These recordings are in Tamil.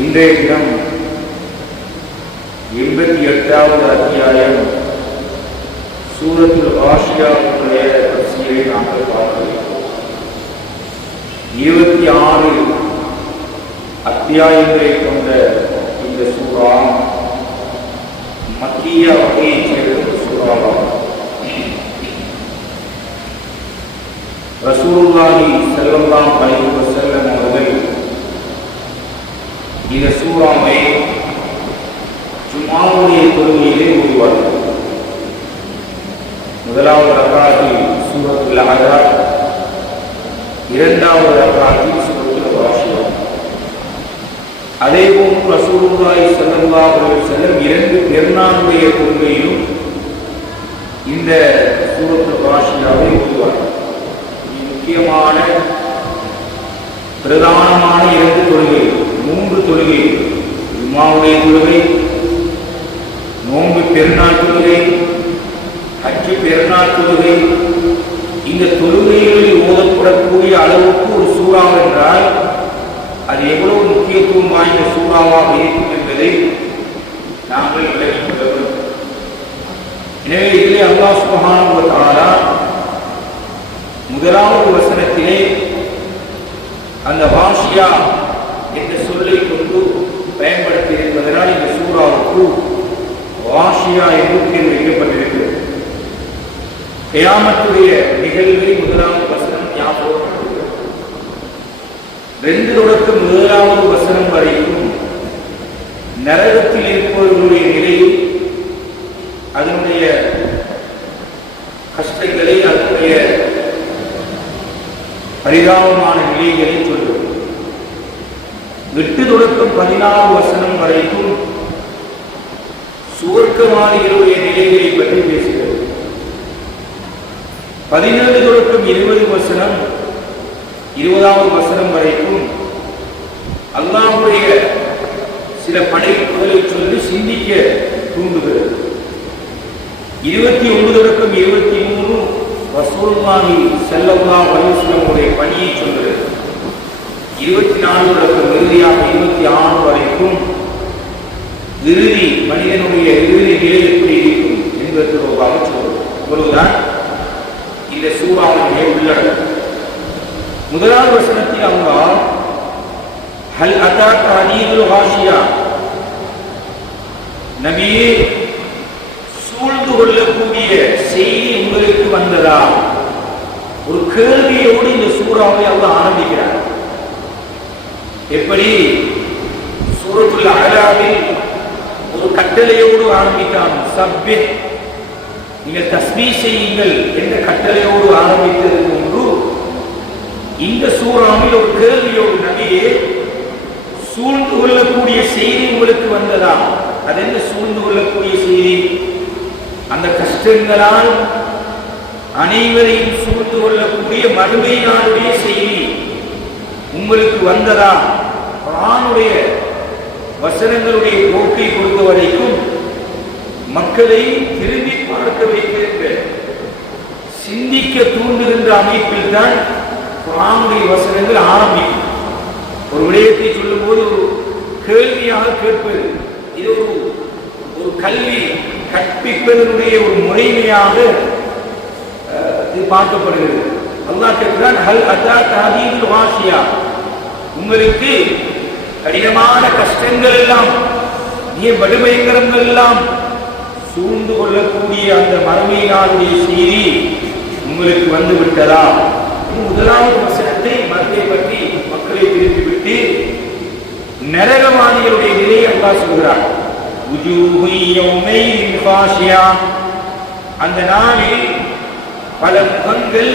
இன்றைய தினம் 88வது அத்தியாயம் சூரத்துல் ஆஷியாவுடைய தஃசீரை நாங்கள் பார்க்கிறோம். 26 அத்தியாயங்களை கொண்ட இந்த சூரா மக்கிய வகையைச் சேர்ந்த சூறாவாகும். ரசூலுல்லாஹி ஸல்லல்லாஹு அலைஹி வஸல்லம் அவர்கள் இந்த சூறாவை ஜும்ஆவுடைய தொழுகையிலே ஓதுவார்கள். முதலாவது ரக்அத்தில் சூரத்துல் அஹ்ஸாப், இரண்டாவது ரக்அத்தில் சூரத்துல் வாஷியா. அதேபோல் ரசூலுல்லாஹி ஸல்லல்லாஹு அலைஹி வஸல்லம் இரண்டு பெருநாளுடைய தொழுகையிலும் இந்த சூரத்துல் வாஷியாவை ஓதுவார்கள். முக்கியமான பிரதானமான இரண்டு தொழுகை, 3 தொழுகை, ஜும்ஆவுடைய தொழுகை, நோன்பு பெருநாள் தொழுகை, ஹஜ் பெருநாள் தொழுகை. இந்த தொழுகைகளில் ஓதப்படக்கூடிய அளவுக்கு ஒரு சூறா என்றால் அது எவ்வளவு முக்கியத்துவம் வாய்ந்த சூறாவாக இருக்கும் என்பதை நாங்கள் விளக்கிக் கொள்ள வேண்டும். எனவே இதிலே அல்லாஹ் சுப்ஹானஹு வ தஆலா முதலாவது வசனத்திலே அந்த வாஷியா என்ற சொல்லை கொண்டு பயன்படுத்தி இருப்பதனால் இந்த சூறாவுக்கு வாஷியா என்று பெயர் வைக்கப்பட்டிருக்கிறது. கியாமத்துடைய நிகழ்வை முதலாவது வசனம் ஞாபகப்படுத்துகிறது. 2 தொடக்கம் 7வது வசனம் வரைக்கும் நரகத்தில் இருப்பவர்களுடைய நிலையை, அதனுடைய கஷ்டங்களை, அதனுடைய பரிதாபமான நிலைகளை சொல்லுவது. 8 தொடக்கம் 14 வசனம் வரைக்கும் சுவர்க்கவாதிகளுடைய நிலைகளை பற்றி பேசுகிறது. 17 தொடக்கம் 20 வசனம் 20வது வசனம் வரைக்கும் அல்லாஹ்வுடைய சில படைப்புகளை சொல்லி சிந்திக்க தூண்டுகிறது. 29 தொடக்கம் 23 ரசூலுல்லாஹி ஸல்லல்லாஹு அலைஹி வஸல்லம் பணியை சொல்கிறது. 24 தொடக்கம் இறுதியாக 26 வரைக்கும் இறுதி மனிதனுடைய இறுதி நிலை எப்படி இருக்கும் என்பது தொடர்பாக சொல்கிறது. இவ்வளவுதான் இந்த சூறாவுடைய உள்ளடக்கம். முதலாவது வசனத்தில் அல்லாஹ் ஹல் அதாக ஹதீதுல் ஹாஷியா, நபியே சூழ்ந்து கொள்ளக்கூடிய செய்தி உங்களுக்கு வந்ததா? ஒரு கேள்வியோடு இந்த சூறாவை அல்லாஹ் ஆரம்பிக்கிறார். எப்படி சூரத்துல் அஹ்ஸாபில் ஒரு கட்டளையோடு ஆரம்பித்தான், சப்பிஹ், நீங்கள் தஸ்பீஹ் செய்யுங்கள் என்ற கட்டளையோடு ஆரம்பித்தது போன்று இந்த சூறாவில் ஒரு கேள்வியோடு, நபியே சூழ்ந்து கொள்ளக்கூடிய செய்தி உங்களுக்கு வந்ததா? அது என்ன சூழ்ந்து கொள்ளக்கூடிய செய்தி? அந்த கஷ்டங்களால் அனைவரையும் சூழ்ந்து கொள்ளக்கூடிய மறுமை நாளுடைய செய்தி உங்களுக்கு வந்ததா? குர்ஆனுடைய வசனங்களுடைய போக்கை பொறுத்த வரைக்கும் மக்களை திரும்பி பார்க்க வைக்கின்ற, சிந்திக்க தூண்டுகின்ற அமைப்பில் தான் குர்ஆனுடைய வசனங்கள் ஆரம்பிக்கும். ஒரு விடயத்தை சொல்லும் போது ஒரு கேள்வியாக கேட்பது, இது ஒரு கல்வி கற்பிப்பதனுடைய ஒரு முறைமையாக இது பார்க்கப்படுகிறது. அல்லாஹ் கேட்கிறான், ஹல் அதாக ஹதீதுல் ஹாஷியா, உங்களுக்கு கடினமான கஷ்டங்கள் எல்லாம், படுபயங்கரங்கள் எல்லாம் சூழ்ந்து கொள்ளக்கூடிய அந்த மறுமையினாலுடைய செய்தி உங்களுக்கு வந்து விட்டதா? முதலாவது வசனத்தை மறுமை பற்றி மக்களை திருப்பிவிட்டு நரகவாதிகளுடைய நிலையை அல்லாஹ் சொல்கிறார். அந்த நாளில் பல முகங்கள்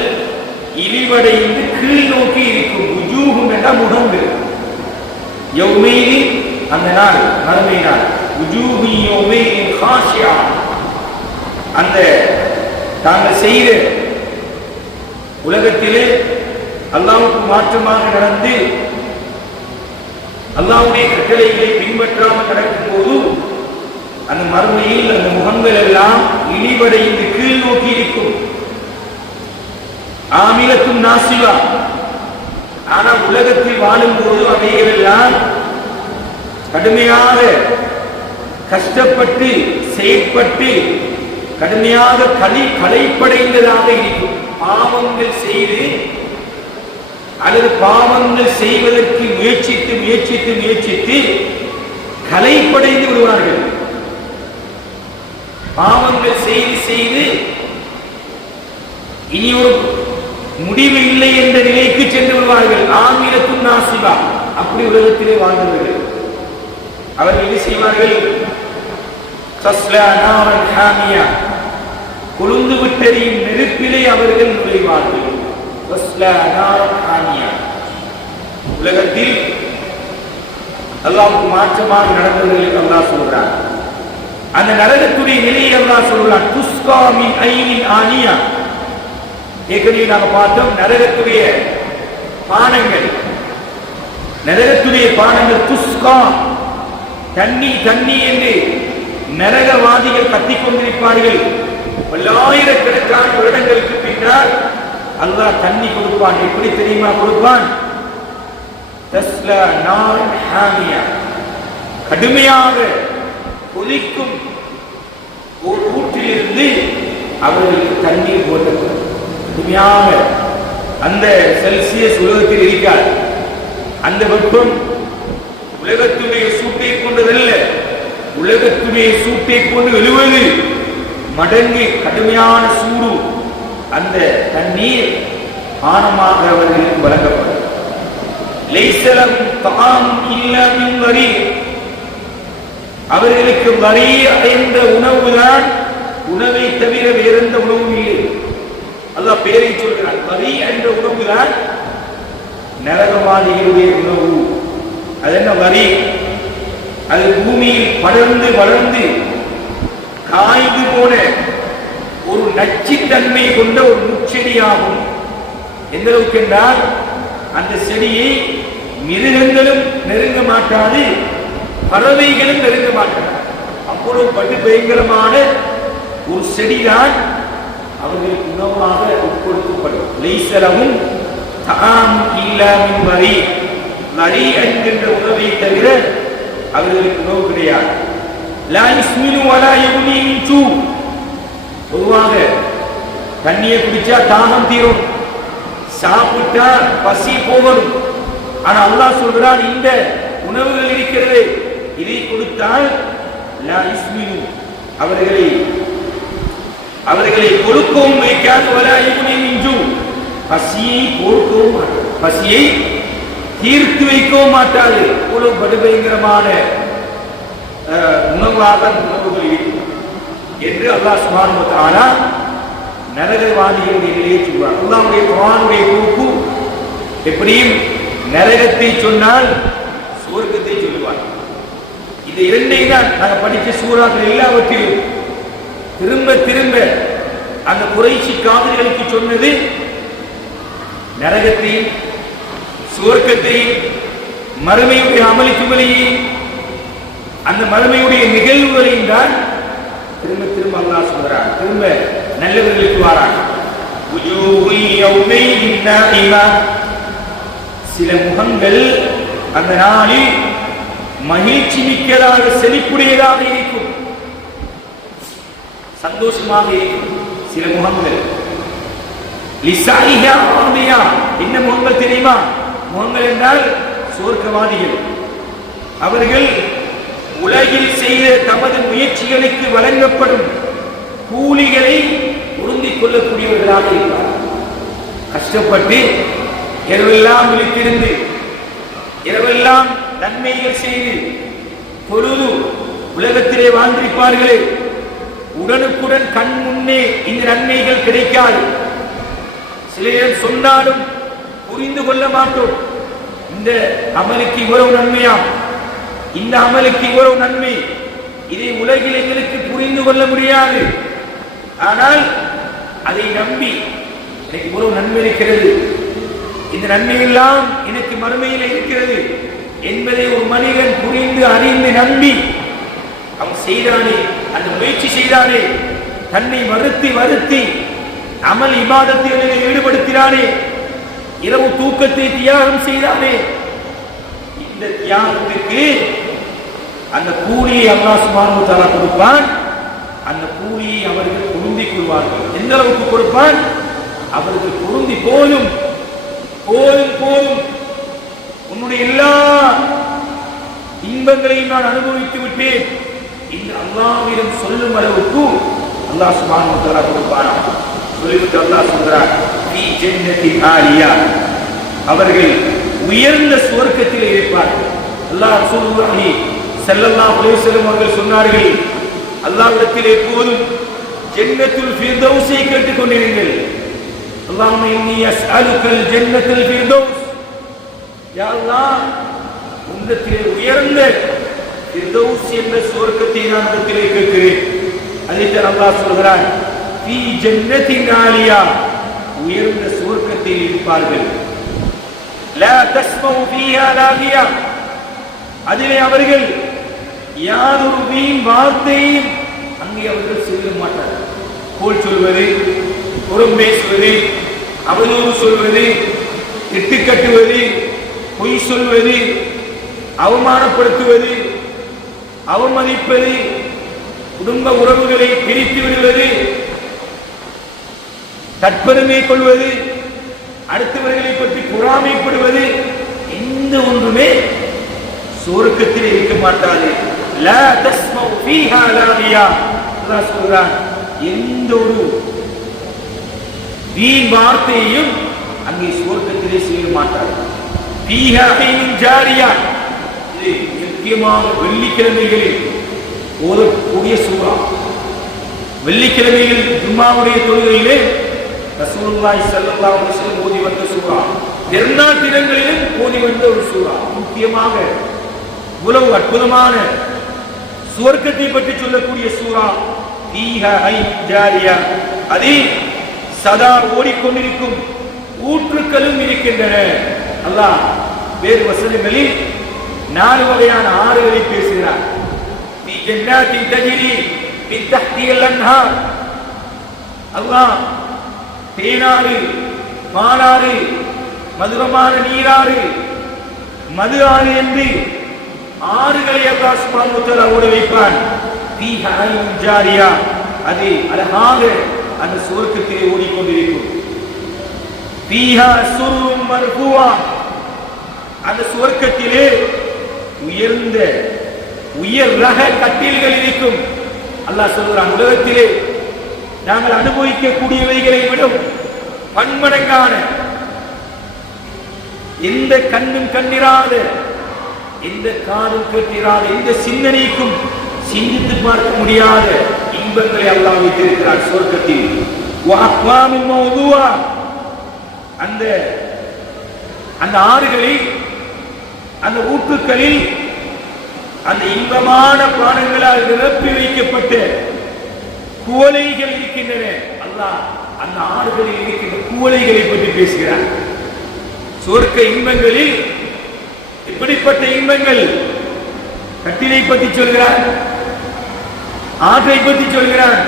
இழிவடைந்து கீழ் நோக்கி இருக்கும். உஜூஹும் என்ற முகங்கள். யௌமைனி அந்த நாள், மறுமை நாள். உஜூஹு யௌமைனி காஷியா, அந்த தாங்கள் செய்த உலகத்திலே அல்லாஹ்வுக்கு மாற்றமாக நடந்து அல்லாஹ்வுடைய கட்டளைகளை பின்பற்றாமல் நடக்கும் போது அந்த மறுமையில் அந்த முகங்கள் எல்லாம் இழிவடைந்து கீழ் நோக்கி இருக்கும். ஆமிலத்தும் நாசிவா, ஆனால் உலகத்தில் வாழும் போது அவைகள் எல்லாம் கடுமையாக கஷ்டப்பட்டு செயற்பட்டு கடுமையாக களைப்படைந்ததாக இருக்கும். பாவங்கள் செய்து அல்லது பாவங்கள் செய்வதற்கு முயற்சித்து முயற்சித்து முயற்சித்து களைப்படைந்து விடுவார்கள். பாவங்கள் செய்து செய்து இனி ஒரு முடிவு இல்லை என்ற நிலைக்கு சென்று விடுவார்கள். ஆமிரத்துன் நாசிபா, அப்படி உலகத்திலே வாழ்ந்தவர்கள். அவர்கள் என்ன செய்வார்கள்? கொழுந்து விட்டறியும் நெருப்பிலே அவர்கள் நுழைவார்கள். உலகத்தில் அல்லாஹ்வுக்கு மாற்றமாக நடந்தவர்களுக்கு அல்லாஹ் சொல்றான். அந்த நரகத்துடைய நிலையை அல்லாஹ் சொல்றான். துஸ்கா மின் ஐனின் ஆனியா. ஏற்கனவே நாங்கள் பார்த்தோம் நரகத்துடைய பானங்கள். நரகத்துடைய பானங்கள் துஸ்கா, தண்ணி தண்ணி என்று நரகவாதிகள் கத்திக் கொண்டிருப்பார்கள். பல்லாயிரக்கணக்கான வருடங்களுக்கு பின்னால் அல்லாஹ் தண்ணி கொடுப்பான். எப்படி தெரியுமா கொடுப்பான்? தஸ்லா நார் ஹாமியா, கடுமையாக கொதிக்கும் ஒரு ஊற்றிலிருந்து அவர்களுக்கு தண்ணீர் போட்டது. கடுமையாக அந்த செல்சியஸ் உலகத்தில் இருக்காது. அந்த வெப்பம் உலகத்துடைய சூட்டை கொண்டதல்ல, உலகத்துடைய சூட்டை கொண்டு 70 மடங்கு கடுமையான சூடு அந்த தண்ணீர் பானமாக அவர்களுக்கு வழங்கப்படும். லைஸலம் தஆம் இல்லா மின் வரி, அவர்களுக்கு வரி என்ற உணவுதான் உணவை தவிர வேறெந்த உணவும் இல்லை. அல்லாஹ் பேரை சொல்கிறான். வரி என்ற உணவுதான் நரகவாதிகளுடைய உணவு. அது என்ன வரி? அது பூமியில் படர்ந்து வளர்ந்து காய்ந்து போன ஒரு நச்சுத்தன்மை கொண்ட ஒரு முச்செடியாகும். எந்த அளவுக்கு என்றால் அந்த செடியை மிருகங்களும் நெருங்க மாட்டாது, பறவைகளும் நெருங்க மாட்டாது. அவ்வளவு படு பயங்கரமான ஒரு செடிதான் அவர்களுக்கு உணவாக உட்கொடுக்கப்படும். லைஸலஹும் தஆம் இல்லா மின் வரி, வரி என்கின்ற உணவை தவிர அவர்களுக்கு உணவு கிடையாது. லா யுஸ்மினு வலா யுக்னி மின் ஜூ. பொதுவாக தண்ணியை குடிச்சா தாகம் தீரும், சாப்பிட்டா பசி போவரும். ஆனா அல்லாஹ் சொல்றான், இந்த உணவுகள் இருக்கிறது, இதை கொடுத்தால் லா யுஸ்மினு, அவர்களை கொடுக்கவும் வைக்காது, வலா யுக்னி மின் ஜூ, பசியை போக்கவும் மாட்டாது, பசியை தீர்த்து வைக்கவும் மாட்டாது. இவ்வளவு படுபயங்கரமான உணவாக உணவுகள் இருக்கும் என்று அல்லாஹ் சுப்ஹானஹு வ தஆலா நரகவாதிகளுடைய நிலையை சொல்வார். அல்லாஹ்வுடைய குர்ஆனுடைய போக்கு எப்படியும் நரகத்தை சொன்னால் சுவர்க்கத்தை சொல்லுவார். இந்த இரண்டையும் தான் நாங்கள் படித்த சூறாக்கள் எல்லாவற்றிலும் திரும்ப திரும்ப அந்த குறைஷி காவிரிகளுக்கு சொன்னது நரகத்தையும் சுவர்க்கத்தையும் மறுமையுடைய அமளிக்குமலையையும் அந்த மறுமையுடைய நிகழ்வுகளையும் தான் திரும்ப திரும்ப அல்லாஹ் சொல்றான். திரும்ப நல்லவர்களுக்கு வாராங்க. சில முகங்கள் அந்த நாளில் மகிழ்ச்சி மிக்கதாக செழிப்புடையதாக இருக்கும், சந்தோஷமாக இருக்கும். சில முகங்கள் என்ன முகங்கள் தெரியுமா? முகங்கள் என்றால் சுவர்க்கவாதிகள். அவர்கள் உலகில் செய்த தமது முயற்சிகளுக்கு வழங்கப்படும் கூலிகளை உறுதிக் கொள்ளக்கூடியவர்களாக இருக்கிறார். கஷ்டப்பட்டு இரவெல்லாம் விழித்திருந்து இரவெல்லாம் நன்மைகள் செய்து பொழுது உலகத்திலே வாழ்ந்திருப்பார்களே, உடனுக்குடன் கண் முன்னே இந்த நன்மைகள் கிடைக்காது. சிலர் சொன்னாலும் புரிந்து கொள்ள மாட்டோம். இந்த அமலுக்கு இவ்வளவு நன்மையாம், இந்த அமலுக்கு இவ்வளவு நன்மை, இதை உலகில் எங்களுக்கு புரிந்து கொள்ள முடியாது. ஆனால் அதை நம்பி எனக்கு இவ்வளவு நன்மை இருக்கிறது, இந்த நன்மையெல்லாம் எனக்கு மறுமையில் இருக்கிறது என்பதை ஒரு மனிதன் புரிந்து அறிந்து நம்பி அவன் செய்தானே, அந்த முயற்சி செய்தானே, தன்னை வருத்தி வருத்தி அமல் இபாதத்தில் ஈடுபடுத்தினானே, இரவு தூக்கத்தை தியாகம் செய்தானே, இந்த தியாகத்துக்கு அந்த கூலியை அல்லாஹ் சுப்ஹானஹு வ தஆலா கொடுப்பான். அந்த கூலியை அவர்கள் பொருந்திக் கொள்வார்கள். எந்த அளவுக்கு கொடுப்பான்? அவர்கள் பொருந்தி போதும் போதும் போதும், உன்னுடைய எல்லா இன்பங்களையும் நான் அனுபவித்து விட்டேன் இந்த அல்லாஹ்விடம் சொல்லும் அளவுக்கு அல்லாஹ் சுப்ஹானஹு வ தஆலா கொடுப்பான். சொல்லிவிட்டு அல்லாஹ் சொல்றார், ஃபீ ஜன்னதி ஆலியா, அவர்கள் உயர்ந்த சுவர்க்கத்தில் இருப்பார்கள். அல்லாஹ் ரசூலுல்லாஹி ஸல்லல்லாஹு அலைஹி வஸல்லம் அவர்கள் சொன்னார்கள், அல்லாஹ்விடத்தில் எப்போதும் ஜன்னத்துல் ஃபிர்தௌஸை கேட்டுக் கொண்டிருங்கள். அல்லாஹும்ம இன்னி அஸ்அலுகல் ஜன்னத்துல் ஃபிர்தௌஸ், யா அல்லாஹ் உன்னிடத்திலே உயர்ந்த ஃபிர்தௌஸ் என்ற சுவர்க்கத்தை நான் உன்னிடத்திலே கேட்கிறேன். அதைத்தான் அல்லாஹ் சொல்கிறான், ஃபீ ஜன்னத்தின் ஆலியா, உயர்ந்த சுவர்க்கத்தில் இருப்பார்கள். லா தஸ்மஉ ஃபீஹா லாகியா, அதிலே அவர்கள் யாதொரு வீண் வார்த்தையும் அங்கே அவர்கள் சொல்ல மாட்டார்கள். கோல் சொல்வது, புறம் பேசுவது, அவதூறு சொல்வது, இட்டுக்கட்டுவது, பொய் சொல்வது, அவமானப்படுத்துவது, அவமதிப்பது, குடும்ப உறவுகளை பிரித்து விடுவது, தற்பெருமை கொள்வது, அடுத்தவர்களை பற்றி பொறாமைப்படுவது, எந்த ஒன்றுமே சுவர்க்கத்தில் இருக்க மாட்டாது. லா தஸ்மஉ ஃபீஹா லாகியா, அல்லாஹ் சொல்றான், எந்த ஒரு வீண் வார்த்தையையும் அங்கே சுவர்க்கத்திலே செய்ய மாட்டார்கள். ஃபீஹா ஐனுன் ஜாரியா, இது முக்கியமாக வெள்ளிக்கிழமைகளில் ஓதக்கூடிய சூரா. வெள்ளிக்கிழமையில் ஜும்மாவுடைய தொழுகையிலே ரசூலுல்லாஹி ஸல்லல்லாஹு அலைஹி வஸல்லம் ஓதி வந்த சூரா, எல்லா தினங்களிலும் ஓதி வந்த ஒரு சூரா. முக்கியமாக இவ்வளவு அற்புதமான சுவர்க்கத்தை பற்றி சொல்லக்கூடிய சூரா ஃபீஹா ஐனுன் ஜாரியா, அதில் சதா ஓடிக்கொண்டிருக்கும் ஊற்றுக்களும் இருக்கின்றன. அல்லாஹ் வேறு வசனங்களில் 4 வகையான ஆறுகளை பேசுகிறார். ஃபீ ஜன்னாத்தின் தஜ்ரி மின் தஹ்திஹல் அன்ஹார், அல்லாஹ் தேனாறு, பாலாறு, மதுரமான நீராறு, மது ஆறு என்று ஆறுகளை அல்லாஹ் சுப்ஹானஹு வ தஆலா ஓட வைப்பான். ஃபீஹா ஐனுன் ஜாரியா, அது அழகாக அந்த சுவர்க்கத்திலே ஓடிக்கொண்டிருக்கும். ஃபீஹா சுருரும் மர்ஃபூஆ, அந்த சுவர்க்கத்திலே உயர்ந்த உயர் ரக கட்டில்கள் இருக்கும். அல்லாஹ் சொல்றான், உலகத்திலே நாங்கள் அனுபவிக்கக்கூடியவைகளை விட பன்மடங்கான, எந்த கண்ணும் கண்ணிராத, எந்த காதும் கேட்டிராத, எந்த சிந்தனைக்கும் சிந்தித்து பார்க்க முடியாத இன்பங்களை அல்லாஹ் வைத்திருக்கிறார் சுவர்க்கத்தில். வஅக்வாமும் மௌதுஆ, அந்த ஆறுகளில், அந்த ஊற்றுக்களில் அந்த இன்பமான பானங்களால் நிரப்பி வைக்கப்பட்ட குவளைகள் இருக்கின்றன. அல்லாஹ் அந்த ஆறுகளில் இருக்கின்ற குவளைகளை பற்றி பேசுகிறார். சுவர்க்க இன்பங்களில் இப்படிப்பட்ட இன்பங்கள், கட்டிலை பற்றி சொல்கிறார், ஆற்றை பற்றி சொல்கிறார்,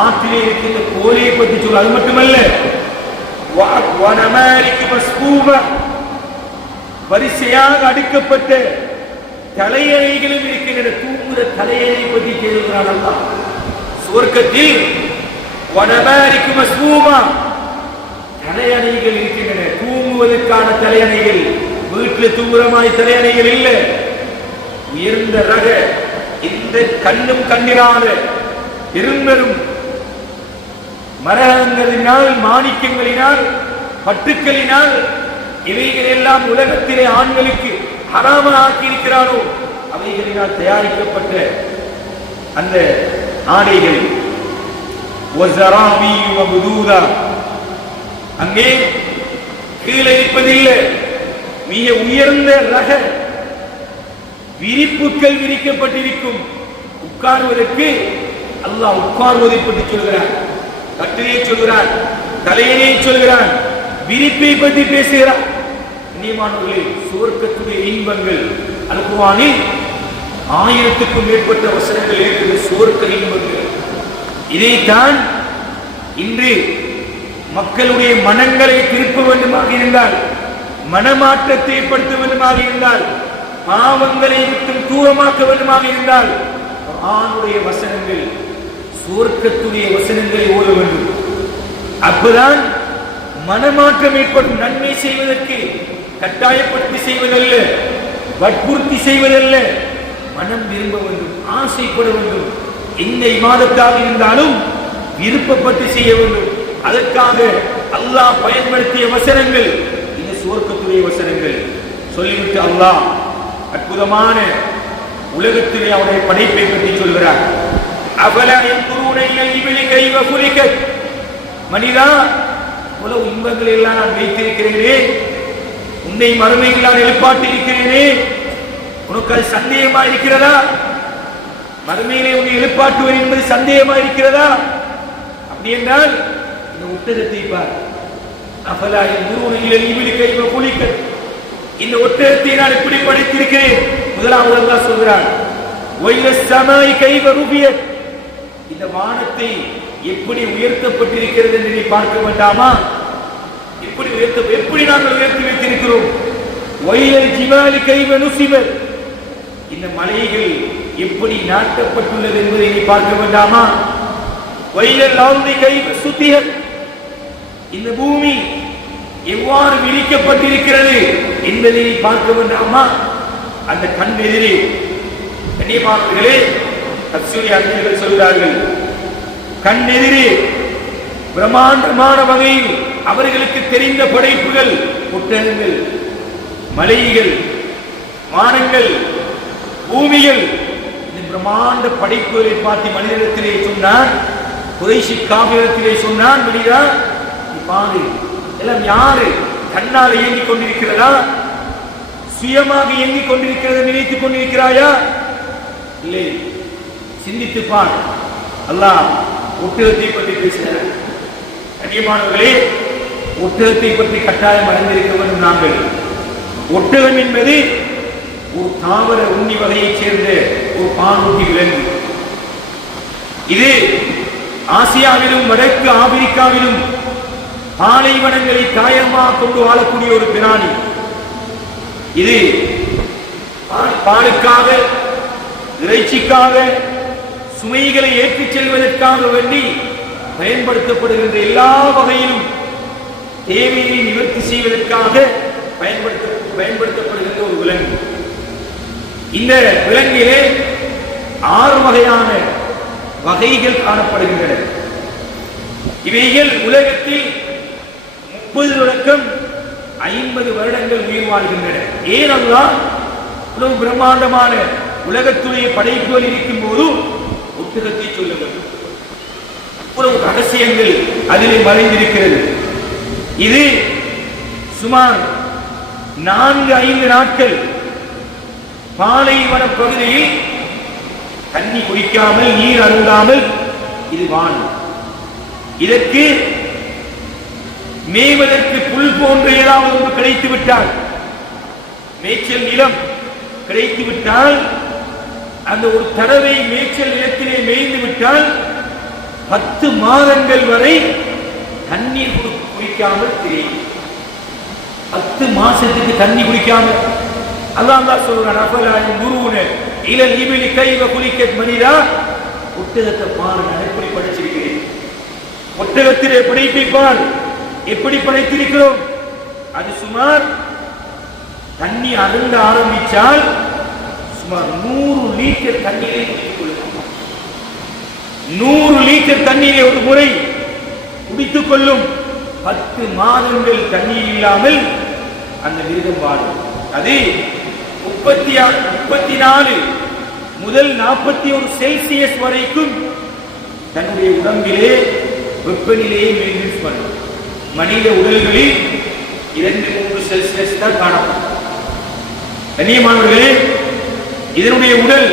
ஆற்றிலே இருக்கின்ற கோலையை பற்றி சொல்ல. அது மட்டுமல்ல, வரிசையாக அடுக்கப்பட்ட தலையணைகளும் இருக்கின்றன. தூங்குற தலையணை பற்றி கேள்கிறான் அல்லாஹ். சுவர்க்கத்தில் வனமாரிக்கு மஸ்பூமா, தலையணைகள் இருக்கின்றன. தூங்குவதற்கான தலையணைகள், வீட்டில் தூங்குறமாய் தலையணைகள் இல்லை. உயர்ந்த ரக, இந்த கண்ணும் கண்ணிராத பெரும்பெரும் மரகங்களினால், மாணிக்கங்களினால், பட்டுக்களினால், இவைகள் எல்லாம் உலகத்திலே ஆண்களுக்கு ஹராமாக ஆக்கியிருக்கிறாரோ அவைகளினால் தயாரிக்கப்பட்ட அந்த ஆடைகள். அங்கே கீழே இருப்பதில்லை, மிக உயர்ந்த ரக விரிப்புகள் விரிக்கப்பட்டிருக்கும். உட்கார்வதற்கு அல்லாஹ் உட்கார்வதை பற்றி சொல்கிறான், கட்டிலை சொல்கிறான், தலையணை சொல்கிறான், விரிப்பை பற்றி பேசுகிறான். கண்ணியமானவர்களே, சுவர்க்கத்துடைய இன்பங்கள் அல் குர்ஆனில் 1000க்கும் மேற்பட்ட வசனங்கள் இருக்கிற சுவர்க்க இன்பங்கள். இதைத்தான் இன்று மக்களுடைய மனங்களை திருப்ப வேண்டுமாக இருந்தால், மனமாற்றத்தை ஏற்படுத்த வேண்டுமாக இருந்தால், பாவங்களை விட்டு தூரமாக்க வேண்டுமாக இருந்தால் குர்ஆனுடைய வசனங்கள், சுவர்க்கத்துடைய வசனங்களை ஓத வேண்டும். அப்பதான் மனமாற்றம் ஏற்படும். நன்மை செய்வதற்கு கட்டாயப்படுத்தி செய்வதல்ல, வற்புறுத்தி செய்வதல்ல, மனம் விரும்ப வேண்டும், ஆசைப்பட வேண்டும். எந்த இபாதத்தாக இருந்தாலும் விருப்பப்பட்டு செய்ய வேண்டும். அதற்காக அல்லாஹ் பயன்படுத்திய வசனங்கள் இந்த சுவர்க்கத்துடைய வசனங்கள். சொல்லிவிட்டு அல்லாஹ் அற்புதமான உலகத்திலே அவருடைய படைப்பை பற்றி சொல்கிறார். அஃபலா யன்துரூன இலல் இபிலி கைஃப குலிகத். மனிதா, இவ்வளவு இன்பங்களை எல்லாம் நான் வைத்திருக்கிறேனே, உன்னை மறுமையில் நான் எழுப்பாட்டி இருக்கிறேனே, உனக்கு அது சந்தேகமா இருக்கிறதா? மறுமையிலே உன்னை எழுப்பாட்டுவேன் என்பது சந்தேகமா இருக்கிறதா? அப்படி என்றால் இந்த ஒட்டகத்தை பார். அஃபலா யன்துரூன இலல் இபிலி கைஃப குலிகத். இந்த ஒட்டகத்தை நான் எப்படி படைத்திருக்கிறேன்? முதலாவது அல்லாஹ் சொல்கிறான், வயஸ் ஸமாஇ கைஃப ருஃபியத். இந்த வானத்தை எப்படி உயர்த்தப்பட்டிருக்கிறது என்று நீ பார்க்க வேண்டாமா? எப்படி நாங்கள் உயர்த்தி வைத்திருக்கிறோம். வயல் ஜிபாலி கைஃப நுஸிபத். இந்த மலைகள் எப்படி நாட்டப்பட்டுள்ளது என்பதை நீ பார்க்க வேண்டாமா? வயல் அர்தி கைஃப சுத்திஹத். இந்த பூமி எவ்வாறு விரிக்கப்பட்டிருக்கிறது என்பதை நீ பார்க்க வேண்டாமா? அந்த கண் எதிரே கண்ணியமானவர்களே, தஃசீர் அறிஞர்கள் சொல்கிறார்கள், கண் எதிரே பிரம்மாண்டமான வகையில் அவர்களுக்கு தெரிந்த படைப்புகள், ஒட்டகங்கள், மலைகள், வானங்கள், பூமிகள், இந்த பிரம்மாண்ட படைப்புகளை பார்த்து மனிதத்திலே சொன்னான், குறைஷி காபிரத்திலே சொன்னான், மனிதா நீ பாரு, எல்லாம் யாரு கண்ணால் இயங்கிக் கொண்டிருக்கிறதா? சுயமாக இயங்கிக் கொண்டிருக்கிறது நினைத்துக் கொண்டிருக்கிறாயா? இல்லை, சிந்தித்து பார். அல்லாஹ் ஒட்டகத்தை பற்றி பேசுகிறார். கண்ணியமானவர்களே, ஒட்டகத்தை பற்றி கட்டாயம் அறிந்திருக்க வேண்டும் நாங்கள். ஒட்டகம் என்பது ஒரு தாவர உண்ணி வகையைச் சேர்ந்த ஒரு பாலூட்டி விலங்கு. இது ஆசியாவிலும் வடக்கு ஆப்பிரிக்காவிலும் பாலைவனங்களை தாயமாக கொண்டு வாழக்கூடிய ஒரு பிராணி. இது பாலுக்காக, இறைச்சிக்காக, சுமைகளை ஏற்றிச் செல்வதற்காக வேண்டி பயன்படுத்தப்படுகின்ற எல்லா வகையிலும் தேவையை நிவர்த்தி செய்வதற்காக பயன்படுத்தப்படுகின்ற ஒரு விலங்கு. இந்த விலங்கிலே 6 வகையான வகைகள் காணப்படுகின்றன. இவைகள் உலகத்தில் 30 தொடக்கம் 50 வருடங்கள் உயிர் வாழ்கின்றன. ஏனெல்லாம் இவ்வளவு பிரம்மாண்டமான உலகத்துடைய படைப்புகள் இருக்கும் போது ஒட்டகத்தை சொல்ல வேண்டும். இவ்வளவு ரகசியங்கள் அதிலே மறைந்திருக்கிறது. இது சுமார் 4-5 நாட்கள் பாலைவன பகுதியில் தண்ணி குடிக்காமல், நீர் அருந்தாமல் இது வாழும். இதற்கு மேய்வதற்கு புல் போன்ற ஏதாவது ஒன்று கிடைத்து விட்டால், மேய்ச்சல் நிலம் கிடைத்து விட்டால், அந்த ஒரு தடவை மேய்ச்சல் நிலத்திலே மேய்ந்து விட்டால் 10 மாதங்கள் வரை தண்ணீர் குடிக்காமல் தெரியும். 10 மாசத்துக்கு தண்ணி குடிக்காமல். அல்லாஹ் சொல்றான், அஃபலா யன்துரூன இலல் இபிலி கைஃப குலிகத். மனிதா, ஒட்டகத்தை பாரு, நான் எப்படி படைச்சிருக்கிறேன். ஒட்டகத்திலே படைப்பை பார், எப்படி படைத்திருக்கிறோம். அது சுமார் தண்ணி அருந்த ஆரம்பித்தால் சுமார் 100 லிட்டர் தண்ணீரை குடித்துக் கொள்ளும். 100 லிட்டர் தண்ணீரை ஒரு முறை குடித்துக் கொள்ளும். 10 மாதங்கள் தண்ணீர் இல்லாமல் அந்த மிருகம் வாழும். அது 34 முதல் 41 செல்சியஸ் வரைக்கும் தன்னுடைய உடம்பிலே வெப்பநிலையை மெயின்டெய்ன் பண்ணும். மனித உடல்களில் 2-3 செல்சியஸ் தான் காணப்படும். கண்ணியமானவர்களே, இதனுடைய உடல்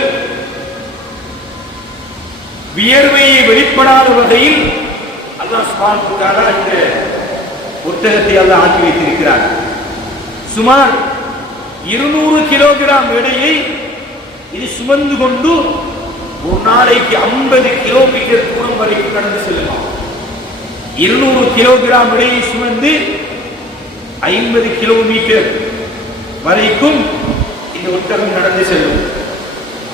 வியர்வையை வெளிப்படாத வகையில் அல்லாஹ் சுப்ஹானஹு வ தஆலா இந்த ஒட்டகத்தை அல்லாஹ் ஆக்கி வைத்திருக்கிறார். சுமார் 200 கிலோகிராம் எடையை இது சுமந்து கொண்டு ஒரு நாளைக்கு 50 கிலோமீட்டர் தூரம் வரைக்கும் கடந்து செல்லலாம். 200 கிலோகிராம் எடையை சுமந்து 50 கிலோமீட்டர் வரைக்கும் இந்த ஒட்டகம் நடந்து செல்லும்.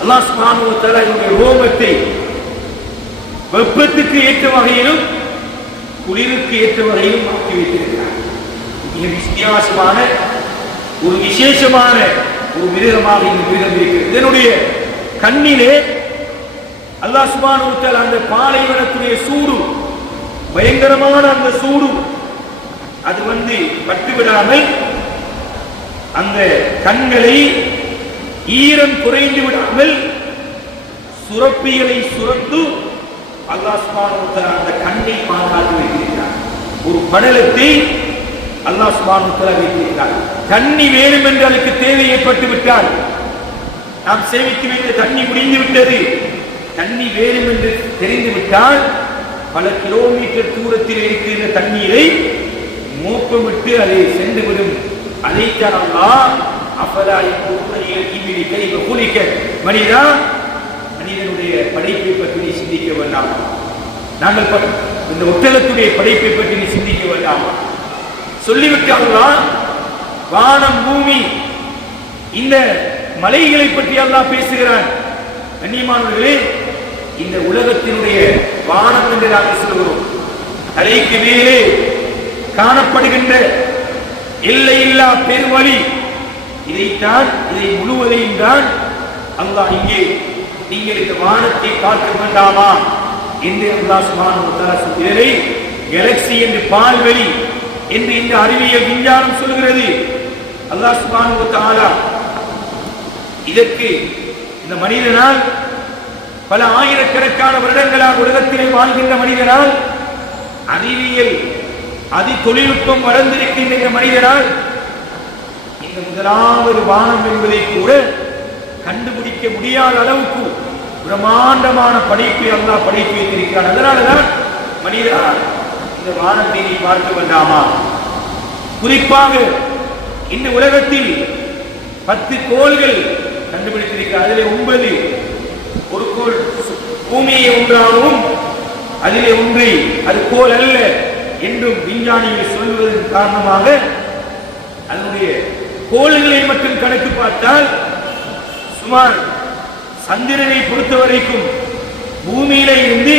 அல்லாஹ் சுப்ஹானஹு வ தஆலா இதனுடைய ரோமத்தை வெப்பத்துக்கு ஏற்ற வகையிலும் குளிருக்கு ஏற்ற வகையிலும் ஆக்கி வைத்திருக்கிறார். மிக வித்தியாசமான ஒரு விசேஷமான ஒரு மிருகமாக இந்த மிருகம் இருக்கிறது. இதனுடைய கண்ணிலே அல்லாஹ் சுப்ஹானஹு வ தஆலா அந்த பாலைவனத்துடைய சூடு, பயங்கரமான அந்த சூடு அது பட்டுவிடாமல் அந்த கண்களை ஈரம் குறைந்து விடாமல் சுரப்பிகளை சுரந்து அல்லாஹ் சுப்ஹானஹு வ தஆலா அந்த கண்ணை பாதுகாத்து வைத்திருக்கிறார். ஒரு படலத்தை அல்லாஹ் சுப்ஹானஹு வ தஆலா வைத்திருக்கிறார். தண்ணி வேணும் என்று அதுக்கு தேவை ஏற்பட்டு விட்டால், நாம் சேமித்து வைத்த தண்ணி முடிந்து விட்டது, தண்ணி வேணும் என்று தெரிந்து விட்டால் பல கிலோமீட்டர் தூரத்தில் இருக்கிற தண்ணீரை மோப்பமிட்டு அதை சென்றுவிடும். அதைத்தான் அல்லாஹ் அஃபலா யன்துரூன இலல் இபிலி கைஃப குலிகத், மனிதா மனிதனுடைய படைப்பை பற்றி நீ சிந்திக்க வேண்டாம், நாங்கள் இந்த ஒட்டகத்துடைய படைப்பை பற்றி நீ சிந்திக்க வேண்டாம் சொல்லிவிட்டு அல்லாஹ் வானம் பூமி இந்த மலைகளை பற்றி அல்லாஹ் பேசுகிறான். கண்ணியமானவர்களே, இந்த உலகத்தினுடைய வானம் என்று நாங்கள் சொல்கிறோம், தலைக்கு மேலே காணப்படுகின்ற எல்லையில்லா பெருவழி, இதை முழுவதையும் தான் அல்லாஹ் இங்கே நீங்கள் இந்த வானத்தை பார்க்க வேண்டாமா என்று அல்லாஹ் சுப்ஹானஹு வ தஆலா சொல்கிறார். கேலக்சி என்று பால்வெளி என்று இந்த அறிவியல் விஞ்ஞானம் சொல்கிறது. அல்லாஹ் சுப்ஹானஹு வ தஆலா இதற்கு இந்த மனிதனால் பல ஆயிரக்கணக்கான வருடங்களாக உலகத்திலே வாழ்கின்ற மனிதனால், அறிவியல் தொழில்நுட்பம் வளர்ந்திருக்கின்ற இந்த மனிதனால் இந்த முதலாவது வானம் என்பதை கூட கண்டுபிடிக்க முடியாத அளவுக்கு பிரம்மாண்டமான படைப்பை அல்லாஹ் படைத்து வைத்திருக்கிறார். அதனாலதான் மனிதா இந்த வானத்தை நீ பார்க்க வேண்டாமா? குறிப்பாக இந்த உலகத்தில் 10 கோள்கள் கண்டுபிடித்திருக்கிறார். அதிலே 9 ஒரு கோள் பூமியை ஒன்றாகவும் அதிலே ஒன்றை அது கோள் அல்ல என்றும் விஞ்ஞானிகள் சொல்வதன் காரணமாக அதனுடைய கோள்களை மட்டும் கணக்கு பார்த்தால் சுமார் சந்திரனை பொறுத்தவரைக்கும் பூமியில இருந்து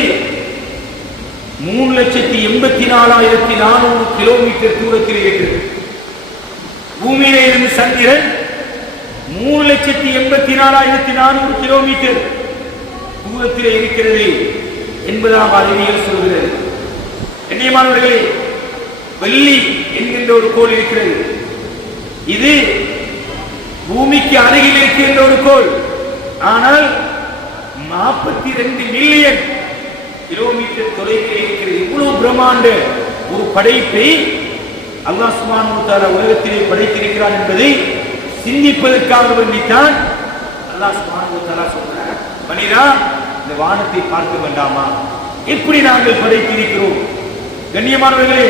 3,84,400 கிலோமீட்டர் தூரத்தில் இருக்கிறது. பூமியில இருந்து சந்திரன் 3,84,400 கிலோமீட்டர் தூரத்தில் இருக்கிறது என்பதாக அறிவியல் சொல்கிறது. கண்ணியமானவர்களே, வெள்ளி என்கின்ற ஒரு கோள் இருக்கிறது. இது பூமிக்கு அருகில் இருக்கின்ற ஒரு கோள். ஆனால் 42 மில்லியன் கிலோமீட்டர் தொலைவில் இருக்கிறது. இவ்வளவு பிரம்மாண்ட ஒரு படைப்பை அல்லாஹ் சுப்ஹானஹு வ தஆலா உலகத்திலே படைத்திருக்கிறான் என்பதை சிந்திப்பதற்காக வேண்டித்தான் அல்லாஹ் சுப்ஹானஹு வ தஆலா சொல்றார், மனிதா இந்த வானத்தை பார்க்க வேண்டாமா? எப்படி நாங்கள் படைத்திருக்கிறோம்? கண்ணியமானவர்களே,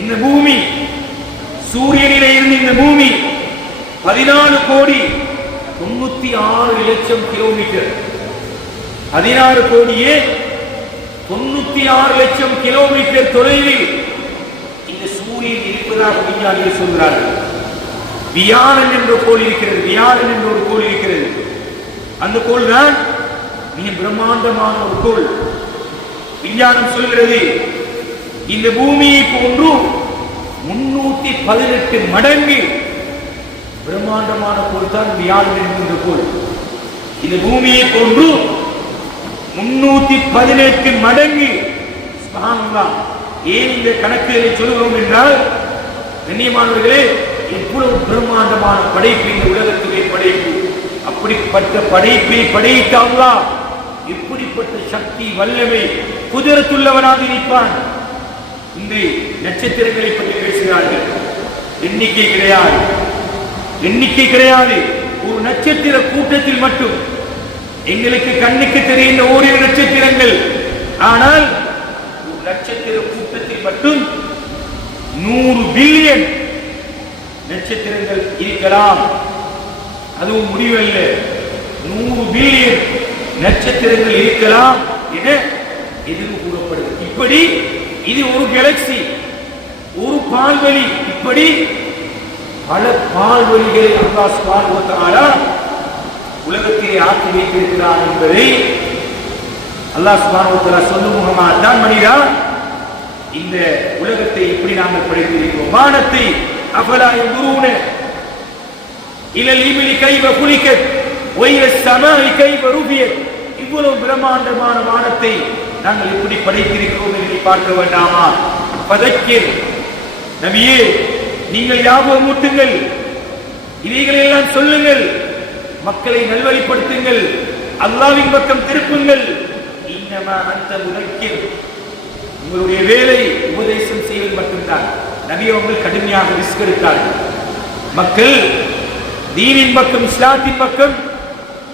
இந்த பூமி, சூரியனிலே இருந்து இந்த பூமி 14,96,00,000 கிலோமீட்டர், 16,96,00,000 கிலோமீட்டர் தொலைவில் இந்த சூரியன் இருப்பதாக விஞ்ஞானிகள் சொல்கிறார்கள். வியாழன் என்ற கோள் இருக்கிறது. வியாழன் என்ற ஒரு கோள் இருக்கிறது. அந்த கோள் தான் மிக பிரம்மாண்டமான ஒரு கோள். விஞ்ஞானம் சொல்கிறது, இந்த பூமியை போன்று 318 மடங்கு பிரம்மாண்டமான கோள் தான் வியாழன் என்கின்ற கோள். இந்த பூமியை போன்று 318 மடங்கு. சுப்ஹானல்லாஹ். ஏன் இந்த கணக்குகளை சொல்கிறோம் என்றால், கண்ணியமானவர்களே, இவ்வளவு பிரம்மாண்டமான படைப்பு இந்த உலகத்திலே படைப்பு. அப்படிப்பட்ட படைப்பை படைத்த அல்லாஹ் இப்படிப்பட்ட சக்தி வல்லமை குதிரத்துள்ளவனாக இருப்பான். இன்று நட்சத்திரங்களை பற்றி பேசுகிறார்கள். எண்ணிக்கை கிடையாது. ஒரு நட்சத்திர கூட்டத்தில் மட்டும் எங்களுக்கு கண்ணுக்கு தெரிந்த ஓரிரு நட்சத்திரங்கள். ஆனால் ஒரு நட்சத்திர கூட்டத்தில் மட்டும் 100 பில்லியன் நட்சத்திரங்கள் இருக்கலாம். அதுவும் முடிவல்ல. 100 பில்லியன் நட்சத்திரங்கள் இருக்கலாம் என எதிர்வு கூறப்படுகிறது. இப்படி இது ஒரு கேலக்சி, ஒரு பால்வெளி. இப்படி பல பால்வழிகளை அல்லாஹ் சுப்ஹானஹு வ தஆலா உலகத்திலே ஆக்கி வைத்திருக்கிறார் என்பதை அல்லாஹ் சுப்ஹானஹு வ தஆலா சொல்லும் முகமாக தான் மனிதா இந்த உலகத்தை இப்படி நாங்கள் படைத்திருக்கிறோம். வானத்தை அஃபலா யன்துரூன இலல் இப்லி கைஃப குலிகத் வ இலஸ் ஸமாஇ கைஃப ருஃபியத். இவ்வளவு பிரம்மாண்டமான வானத்தை நாங்கள் எப்படி படைத்திருக்கிறோம் என்று பார்க்க வேண்டாமா? ஃபதக்கிர், நபியே நீங்கள் ஞாபகமூட்டுங்கள், இவைகளெல்லாம் சொல்லுங்கள், மக்களை நல்வழிப்படுத்துங்கள், அல்லாஹ்வின் பக்கம் திருப்புங்கள். இன்னமா அன்த முதக்கிர், உங்களுடைய வேலை உபதேசம் செய்வது மட்டும்தான். நபி அவர்கள் கடுமையாக ரிஸ்க் எடுத்தார்கள். மக்கள் தீனின் பக்கம் இஸ்லாத்தின் பக்கம்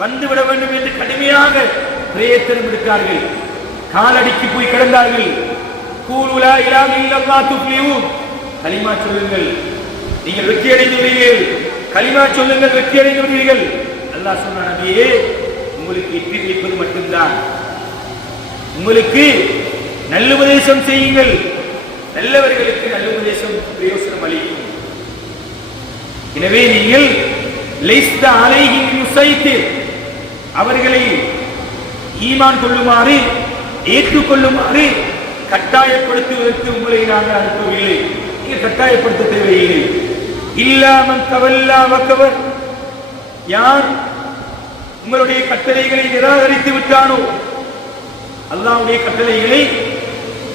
வந்துவிட வேண்டும் என்று கடுமையாக பிரயத்தனம் எடுத்தார்கள். காலடிக்கு போய் கிடந்தார்கள். கூலு லா இலாஹ இல்லல்லாஹ் துஃப்லிஹூன், கலிமா சொல்லுங்கள் நீங்கள் வெற்றி அடைந்து விடுவீர்கள், கலிமா சொல்லுங்கள் வெற்றி அடைந்து விடுவீர்கள். அல்லாஹ் சொன்ன நபியே உங்களுக்கு வெற்றி கிடைப்பது மட்டும்தான். உங்களுக்கு நல்லுபதேசம் செய்யுங்கள், நல்லவர்களுக்கு நல்லுபதேசம் பிரயோசனம் அளிக்கும். எனவே நீங்கள் லைஸ்த அலைஹிம் முஸைத்திர், அவர்களை ஈமான் கொள்ளுமாறு ஏற்றுக்கொள்ளுமாறு கட்டாயப்படுத்துவதற்கு உங்களை நாங்கள் அனுப்பவில்லை. நீங்கள் கட்டாயப்படுத்த தேவையில்லை. இல்லாமன் தவல்லா வக்கவர், யார் உங்களுடைய கட்டளைகளை நிராகரித்து விட்டானோ, அல்லாஹ்வுடைய கட்டளைகளை,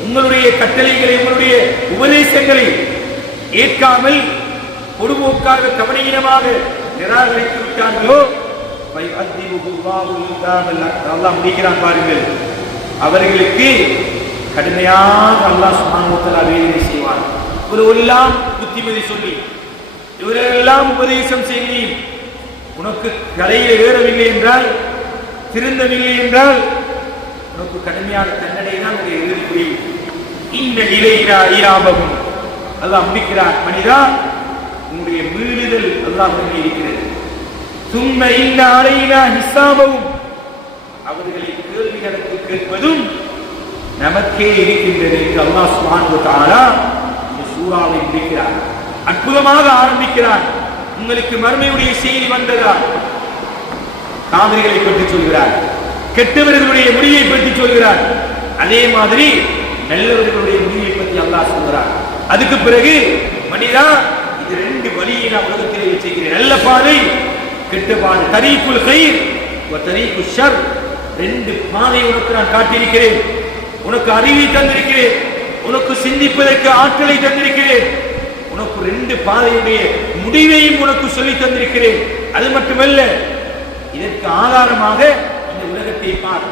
உங்களுடைய கட்டளைகளை, உங்களுடைய உபதேசங்களை ஏற்காமல் பொதுபோக்காக கவனீனமாக நிராகரித்து விட்டார்களோ, அல்லாஹ் முடிக்கிறான் பாருங்கள், அவர்களுக்கு கடுமையாக அல்லாஹ் சுப்ஹானஹு வ தஆலா வேதனை செய்வான். இவரெல்லாம் புத்திமதி சொல்லி, இவரெல்லாம் உபதேசம் செய்தி, உனக்கு கலையில் ஏறவில்லை என்றால், திருந்தவில்லை என்றால் உனக்கு கடுமையான தண்டனை தான் இறுதி. இந்த நிலையிலா ஐயாபகும், அல்லாஹ் முடிக்கிறான், மனிதா உன்னுடைய மீறுதல் அல்லாஹ் இருக்கிறது. சும்ம இன்ன அலைனா ஹிசாபவும், அவர்களை கேள்வி நடத்தி கேட்பதும் நமக்கே இருக்கின்றது என்று அல்லாஹ் சுப்ஹானஹு வ தஆலா இந்த சூராவை முடிக்கிறார். அற்புதமாக ஆரம்பிக்கிறார். உங்களுக்கு மறுமையுடைய செய்தி வந்ததா? காவிரிகளை பற்றி சொல்கிறார், கெட்டவர்களுடைய முடிவை பற்றி சொல்கிறார். அதே மாதிரி நல்லவர்களுடைய முடிவை பற்றி அல்லாஹ் சொல்கிறார். அதுக்கு பிறகு மனிதா இது ரெண்டு வழியை நான் உலகத்திலே வச்சிருக்கிறேன், நல்ல பாதை கெட்ட பாதை, தரீக்குல் கைர் வ தரீக்குல் ஷர், ரெண்டு பாதை உனக்கு நான் காட்டியிருக்கிறேன். உனக்கு அறிவை தந்திருக்கிறேன், உனக்கு சிந்திப்பதற்கு ஆற்றலை தந்திருக்கிறேன், உனக்கு ரெண்டு பாதையுடைய முடிவையும் உனக்கு சொல்லி தந்திருக்கிறேன். அது மட்டுமல்ல, இதற்கு ஆதாரமாக இந்த உலகத்தை பார்,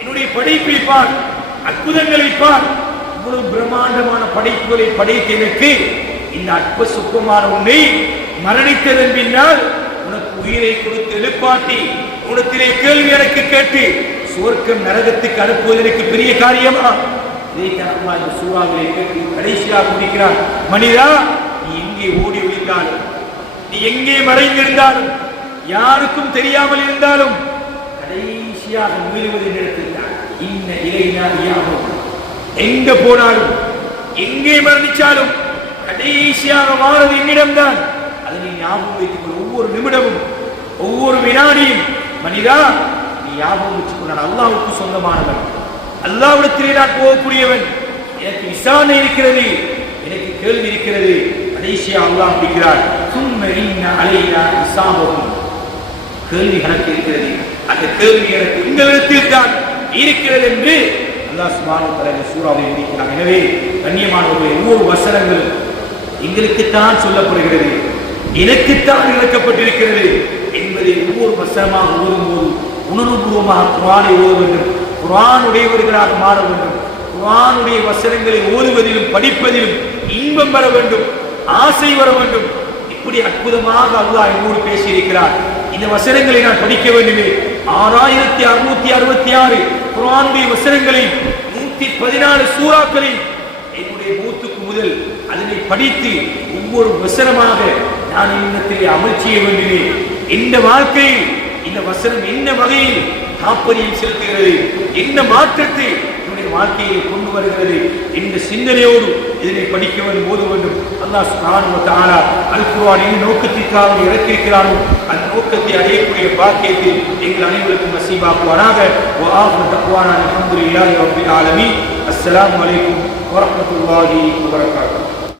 என்னுடைய படைப்பை பார், அற்புதங்களை பார். இவ்வளவு பிரம்மாண்டமான படைப்புகளை படைத்ததற்கு இந்த அற்ப சுத்தமான உன்னை மரணித்ததன் பின்னால் உனக்கு உயிரை கொடுத்து எழுப்பாட்டி உனத்திலே கேள்வி எனக்கு கேட்டு சுவர்க்கம் நரகத்துக்கு அனுப்புவதற்கு பெரிய காரியமா? இதைத்தான் அல்லாஹ் இந்த சூறாவிலே கேட்டு கடைசியாக முடிக்கிறார். மனிதா, நீ எங்கே ஓடி ஒளிந்தாலும், நீ எங்கே மறைந்திருந்தாலும், யாருக்கும் தெரியாமல் இருந்தாலும் கடைசியாக மீறுவது நிறுத்தினார். இன்ன இலைனா யாவும், எங்க போனாலும் எங்கே மரணிச்சாலும் கடைசியாக மாறது என்னிடம்தான். அதனை ஞாபகம் வைத்துக் கொள். ஒவ்வொரு நிமிடமும் ஒவ்வொரு வினாடியும் மனிதா நீ ஞாபகம் வச்சுக்கொள்ள, அல்லாஹ்வுக்கு சொந்தமானவன், அல்லாஹ்விடத்திலே நான் போகக்கூடியவன், எனக்கு விசாரணை இருக்கிறது, எனக்கு கேள்வி இருக்கிறது. கடைசியாக அல்லாஹ் முடிக்கிறார், சும்ம இன்ன அலைனா ஹிசாபஹும், கேள்வி கணக்கு இருக்கிறது, அந்த கேள்வி எனக்கு உங்களிடத்தில் தான் இருக்கிறது என்று அல்லாஹ் சுப்ஹானஹு வ தஆலா இந்த சூறாவை முடிக்கிறார். எனவே கண்ணியமானவர்களே, ஒவ்வொரு வசனங்களும் எங்களுக்குத்தான் சொல்லப்படுகிறது, எனக்குத்தான் இழக்கப்பட்டிருக்கிறது என்பதை ஒவ்வொரு வசனமாக ஓதும்போது உணர்வுபூர்வமாக குர்ஆனை ஓத வேண்டும், குர்ஆன் உடையவர்களாக மாற வேண்டும், குர்ஆனுடைய வசனங்களை ஓதுவதிலும் படிப்பதிலும் இன்பம் வர வேண்டும், ஆசை வர வேண்டும். இப்படி அற்புதமாக அல்லாஹ் என்னோடு பேசியிருக்கிறார். இந்த வசனங்களை நான் படிக்க வேண்டுமே. 6666 குர்ஆனுடைய வசனங்களை 114 சூறாக்களை என்னுடைய மூத்துக்கு முதல் அதனை படித்து ஒவ்வொரு வசனமாக நான் இன்னத்திலே அமல் செய்ய வேண்டுமே. இந்த வாழ்க்கையில் இந்த வசனம் என்ன வகையில் தாற்பயம் செலுத்துகிறது, என்ன மாற்றத்தை என் வாழ்க்கையை கொண்டு வருகிறது என்ற சிந்தனையோடு இதனை படிக்க வேண்டும், போத வேண்டும். அல்லாஹ் சுப்ஹானஹு வ தஆலா அல் குர்ஆன் என்ன நோக்கத்திற்காக இறக்கியிருக்கிறானோ அந்த நோக்கத்தை அடையக்கூடிய பாக்கியத்தை எங்கள் அனைவருக்கும் நசீபாக்குவானாக. வ ஆகிரு தக்வானா அல்ஹம்துலில்லாஹி ரப்பில் ஆலமீன். அஸ்ஸலாமு அலைக்கும் வ ரஹ்மத்துல்லாஹி வ பரகாத்துஹு.